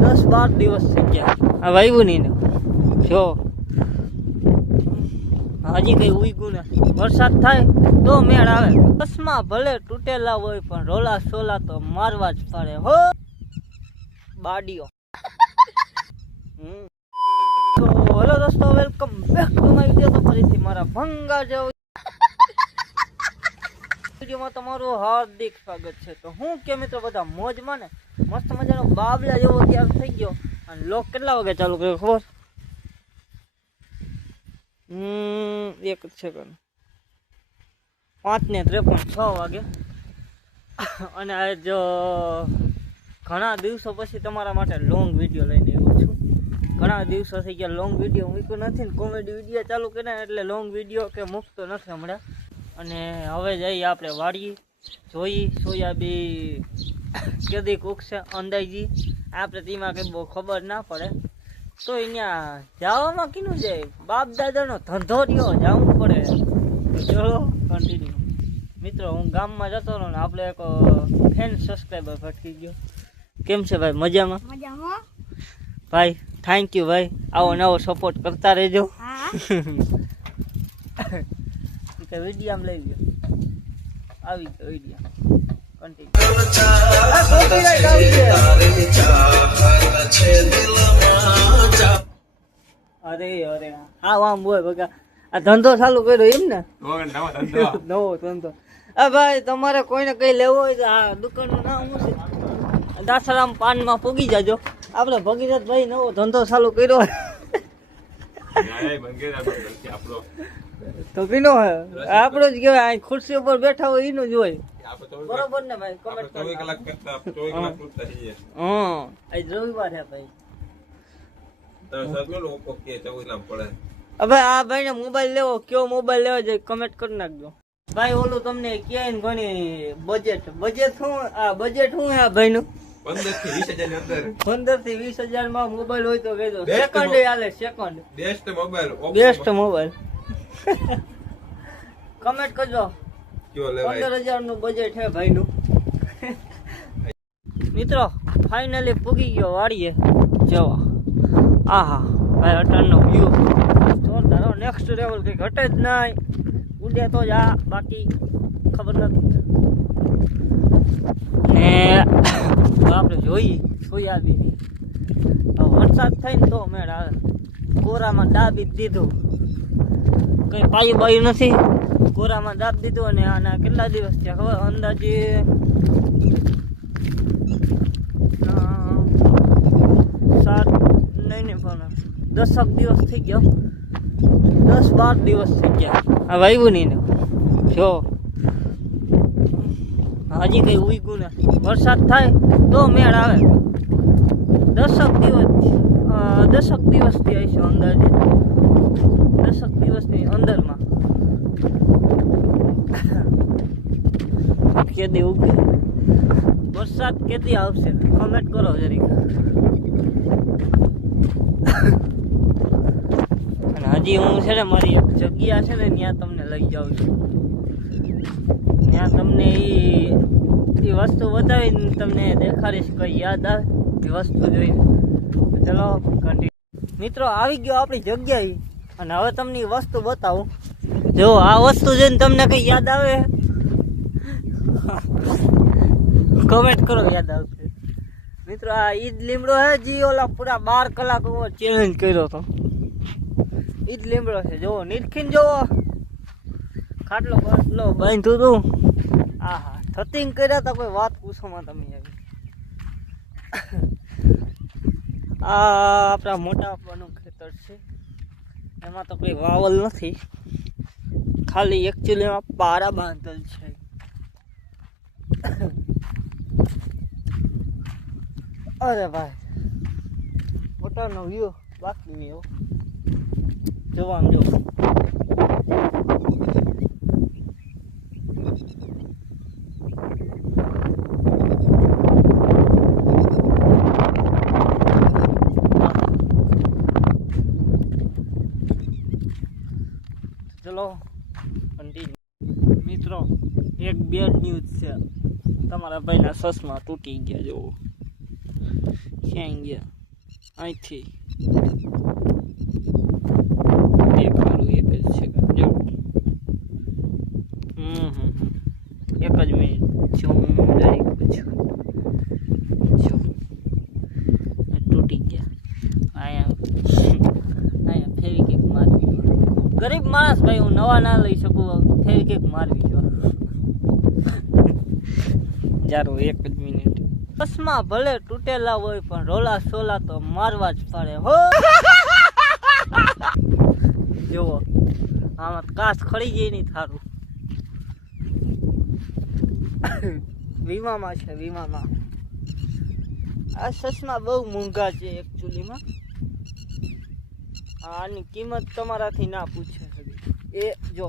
10-12 દિવસ થઈ ગયા આ વાવ્યું નહીં ને જો હજી કઈ ઉગ્યું ને વરસાદ થાય તો મેળ આવે બસમાં ભલે તૂટેલા હોય પણ રોલા સોલા તો મારવા જ પડે હો બાડીઓ તો હેલો દોસ્તો welcome back to my video તો ફરીથી મારા ભંગા જેવો વિડીયોમાં તમારું હાર્દિક સ્વાગત છે તો હું કે મિત્રો બધા મોજમાં ને મસ્ત મજાનો બાબલા જેવો તૈયાર થઈ ગયો અને લોક કેટલા વાગે ચાલુ કર્યો ખબર 1 સેકન્ડ 5:53 6 વાગે અને આજ ઘણા દિવસો પછી તમારા માટે લોંગ વિડીયો લઈને આવ્યો છું ઘણા દિવસો થઈ ગયા લોંગ વિડીયો મૂક્યો નથી ને કોમેડી વિડીયો ચાલુ કર્યા એટલે લોંગ વિડીયો કે મૂકતો નથી હમણાં અને હવે જઈએ આપણે વાડીએ જોઈ સોયાબીન કેદી કૂકશે અંદાજી આપણે તેમાં કંઈ બહુ ખબર ના પડે તો અહીંયા જવામાં કીનું જાય બાપ દાદાનો ધંધો રહ્યો જવું પડે ચલો કન્ટિન્યુ મિત્રો હું ગામમાં જતો રહ્યો ને આપણે એક ફેન સબસ્ક્રાઈબર ભટકી ગયો કેમ છે ભાઈ મજામાં ભાઈ થેન્ક યુ ભાઈ આવો નવો સપોર્ટ કરતા રહેજો વિડીયો આમ લઈ ગયો આવી ગયો વિડીયો અરે અરે હા આમ બોય બગા આ ધંધો ચાલુ કર્યો એમ ને નવો ધંધો ભાઈ તમારે કોઈને કઈ લેવો હોય તો આ દુકાનનું નામ શું છે દાસારામ પાનમાં પૂગી જાજો આપણે ભગીરથભાઈ નવો ધંધો ચાલુ કર્યો તો કીનો આપણો જ કહેવાય આ ખુરશી ઉપર બેઠા હોય એનું જ હોય બરોબર ને ભાઈ કમેન્ટ કરો આજ રવિવાર છે ભાઈ હવે આ ભાઈ ને મોબાઈલ લેવો કયો મોબાઈલ લેવો જોઈએ કમેન્ટ કરી નાખજો ભાઈ ઓલું તમને ક્યાંય ઘણી બજેટ શું આ બજેટ શું આ ભાઈ નું 15 થી 20,000 માં મોબાઈલ હોય તો કહેજો સેકન્ડ હાલે સેકન્ડ બેસ્ટ મોબાઈલ કમેન્ટ કરજો 15,000 નું બજેટ છે ભાઈ નું મિત્રો ફાઇનલી પૂગી ગયો વાડીએ જવા આહા ભાઈ અટાણનો વ્યૂ જોરદાર નેક્સ્ટ લેવલ કઈ ઘટે જ નહીં ઉડે તો જ આ બાકી ખબર નથી ને આપણે જોઈ સોયાબીન વરસાદ થાય ને તો મેળ આવે કોરામાં દાબી દીધું કઈ પાયું બાયું નથી કોરામાં દાબ દીધું અને આના કેટલા દિવસ છે ખબર અંદાજે 10 દિવસ થઈ ગયો 10-12 દિવસ થઈ ગયા આ વાવ્યું નહીં ને જો હજી કઈ ઉગ્યું ને વરસાદ થાય તો મેળ આવે 10 દિવસથી આવીશું અંદાજે 10 દિવસની અંદરમાં કેદી ઉગે વરસાદ કેદી આવશે કમેન્ટ કરો જરીક અને હજી હું છે ને મારી એક જગ્યા છે ને ત્યાં તમને લઈ જાઉં છું ત્યાં તમને એ વસ્તુ બતાવીને તમને દેખાડીશ કઈ યાદ આવે એ વસ્તુ જોઈને ચલો કન્ટિન્યુ મિત્રો આવી ગયો આપણી જગ્યાએ અને હવે તમને એ વસ્તુ બતાવું જો આ વસ્તુ જોઈને તમને કઈ યાદ આવે કમેન્ટ કરો યાદ આવશે મિત્રો આ ઈદ લીમડો હે જી ઓલા પૂરા 12 કલાક ઓવર ચેલેન્જ કર્યો હતો ઈદ લીમડો છે જોવો નીરખીને જોવો ખાટલો ખાટલો બાંધ્યું તું આહા થતિંગ કર્યા હતા કોઈ વાત પૂછોમાં તમે આવી આ આપણા મોટા આપવાનું ખેતર છે એમાં તો કોઈ વાવલ નથી ખાલી એકચ્યુઅલી એમાં પારા બાંધેલ છે અરે ભાઈ મોટાનો વ્યૂ બાકી વ્યૂ જોવાનું જો ચલો મિત્રો એક બેડ ન્યૂઝ છે તમારા ભાઈના સસમાં તૂટી ગયા જો ક્યાં ગયા અહીંથી દેખાડું એક જ સેકન્ડ જો એક જ મિનિટ જો હું ડાયરેક્ટ પૂછું જો તૂટી ગયા અહીંયા ફેવિકિક મારવી ગરીબ માણસ ભાઈ હું નવા ના લઈ શકું ફેવિકિક મારવી જો જારો એક જ મિનિટ ચશ્મા ભલે તૂટેલા હોય પણ રોલા સોલા તો મારવા જ પડે હો જુઓ આમાં કાચ ખડી જાય નહીં થારું વીમામાં છે વીમામાં આ ચશ્મા બહુ મોંઘા છે એકચ્યુઅલીમાં આની કિંમત તમારાથી ના પૂછે એ જો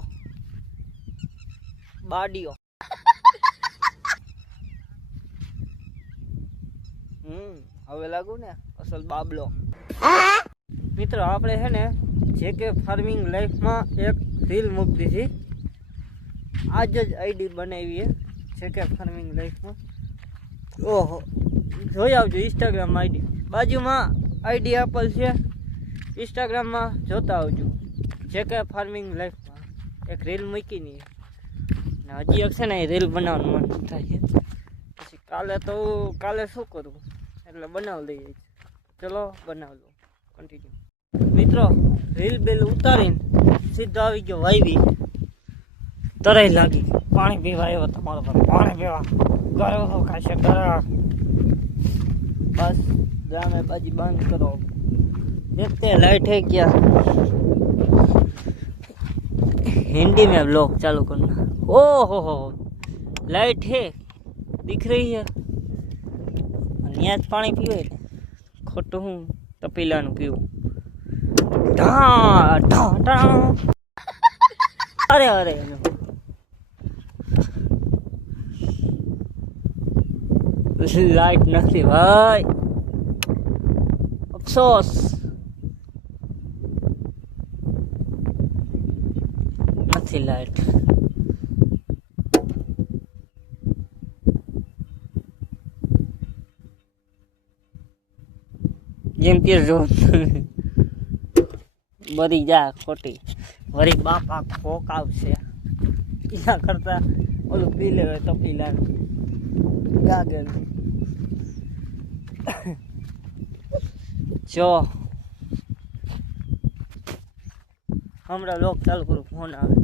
બાડીઓ હવે લાગુ ને અસલ બાબલો મિત્રો આપણે છે ને જેકે ફાર્મિંગ લાઈફમાં એક રીલ મૂકી દીધી આજ જ આઈડી બનાવી જેકે ફાર્મિંગ લાઈફમાં ઓહો જોઈ આવજો ઇન્સ્ટાગ્રામ આઈડી બાજુમાં આઈડી આપેલ છે ઇન્સ્ટાગ્રામમાં જોતા આવજો જેકે ફાર્મિંગ લાઈફમાં એક રીલ મૂકી નહીં ને હજી એક છે ને એ રીલ બનાવવાનું મન થાય છે પછી કાલે શું કરું એટલે બનાવી લઈએ ચલો બનાવ લો કન્ટિન્યુ મિત્રો રીલ બેલ ઉતારીને સીધો આવી ગયો વાયવી તરાઈ લાગી પાણી પીવા આવ્યો તમારો પર પાણી પીવા ગયો ખાશે ગરા બસ જામે બાજી બંધ કરો देखते हैं लाइट है क्या हिंदी में ब्लॉग चालू करना ओ हो लाइट है दिख रही है यहाँ पानी पीवे खोटो हूँ तपीला पीવું ढा ढा ढा अरे अरे लाइट નથી ભાઈ અફસોસ નથી લાઈટ જેમ કે જો બરી જા ખોટી વરી બાપા ખોક આવશે એના કરતા ઓલું પી લે તો પી લે ગાગર જો હમણાં લોક ચાલુ કરું ફોન આવે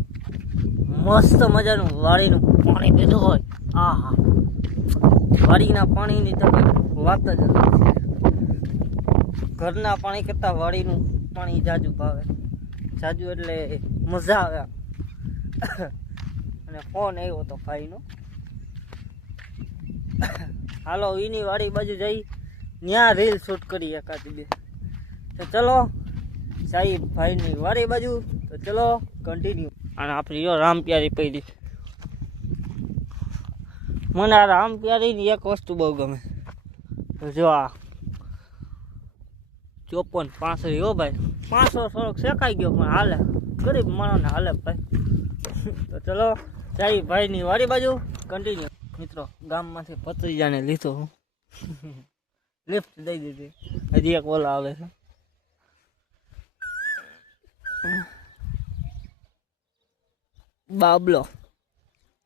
મસ્ત મજાનું વાડીનું પાણી પીધું હોય આહા વાડીના પાણીની તો વાત જ અલગ છે ઘરના પાણી કરતાં વાડીનું પાણી જાજુ ભાવે જાજુ એટલે મજા આવે અને ફોન આવ્યો તો ભાઈનો હાલો એની વાડી બાજુ જઈ ત્યાં રીલ શૂટ કરી એકાદ બે તો ચલો સાહેબ ભાઈની વાડી બાજુ તો ચલો કન્ટિન્યુ અને આપણી જો રામ પ્યારી પડી મને આ રામ પ્યારીની એક વસ્તુ બહુ ગમે જો આ 54 હો ભાઈ 500 થોડોક શેકાઈ ગયો પણ હાલે ગરીબ માણસને હાલે ભાઈ તો ચલો સાહેબ ભાઈની વાડી બાજુ કન્ટિન્યુ મિત્રો ગામમાંથી ભત્રીજાને લીધો હું લિફ્ટ દઈ દીધી હજી એક ઓલા આવે છે બાબલો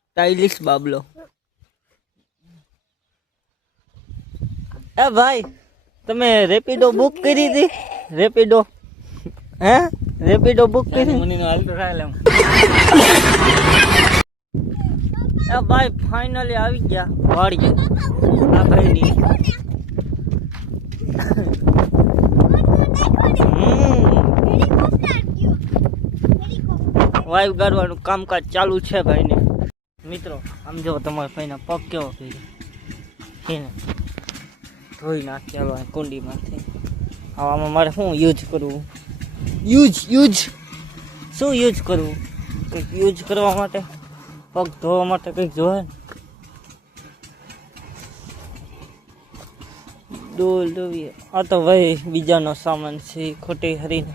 સ્ટાઇલિશ બાબલો એ ભાઈ તમે રેપિડો બુક કરી હતી રેપિડો હે રેપિડો બુક કરી મુનીનો હાલ તો રાય લેમ એ ભાઈ ફાઇનલી આવી ગયા વાડીએ આ ભાઈની વાયુ ગાળવાનું કામકાજ ચાલુ છે ભાઈને મિત્રો આમ જો તમારા ભાઈના પગ કેવો એને ધોઈ નાખી હાલો કુંડીમાંથી આમાં મારે શું યુઝ કરવું શું યુઝ કરવું કંઈક યુઝ કરવા માટે પગ ધોવા માટે કંઈક જોવે ડોલ ડોવી આ તો ભાઈ બીજાનો સામાન છે ખોટી હરીને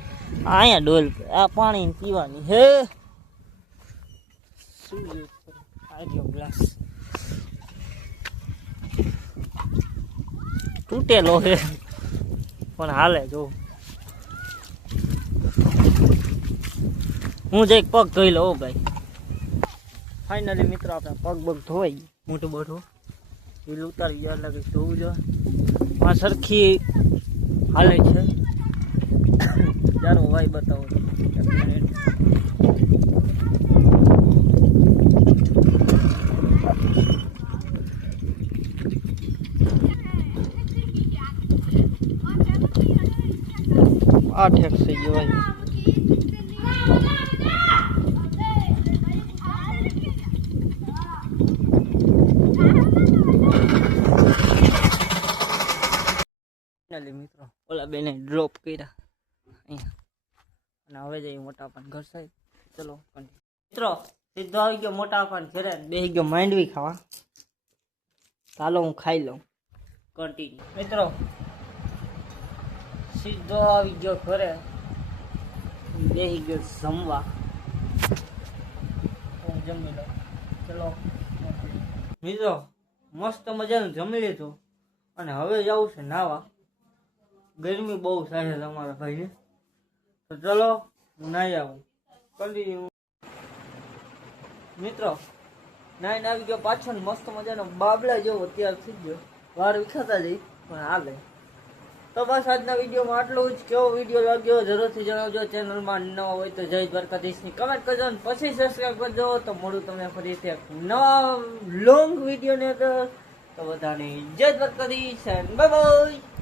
અહીંયા ડોલ આ પાણી પીવાની હે શું યુઝ કરું આ ગ્લાસ તૂટેલો છે પણ હાલે જો હું જઈ પગ ધોઈ લઉં ભાઈ. ફાઇનલી મિત્રો આપણે પગ બગ ધોવાઈ મોટું બોટું હિલ ઉતારી ગયા એટલે કંઈક ધોવું જોઈએ. આ સરખી હાલે છે ચાલો ભાઈ બતાવો. આ ઠેક થઈ ગયો ભાઈ. મિત્રો ઓલા બેને ડ્રોપ કર્યા અહીંયા અને હવે જઈએ મોટા પાન ઘર સાહેબ. ચલો મિત્રો સીધો આવી ગયો મોટા પાન ઘરે બેસી ગયો માંડવી ખાવા. ચાલો હું ખાઈ લઉં કન્ટિન્યુ. મિત્રો સીધો આવી ગયો ઘરે બેસી ગયો જમવા. હું જમી લઉં. ચલો મિત્રો મસ્ત મજાનું જમી લીધું અને હવે જવું છે નાવા. ગરમી બહુ થાય છે તમારા ભાઈને તો ચલો હું નાહી આવું કન્ટિન્યુ. મિત્રો નાઈને આવી ગયો પાછો ને મસ્ત મજાનો બાબલા જેવો તૈયાર થઈ ગયો. વાર વિખાતા જઈ પણ હાલે. તો બસ આજના વિડીયોમાં આટલું જ. કેવો વિડીયો લાગ્યો જરૂરથી જણાવજો. ચેનલમાં નવા હોય તો જય દ્વારકાધીશની કમેન્ટ કરજો અને પછી સબસ્ક્રાઈબ કરજો. તો મળું તમને ફરીથી એક નવા લોંગ વિડીયોની અંદર. તો બધાને જય દ્વારકાધીશ એન્ડ બાય બાય.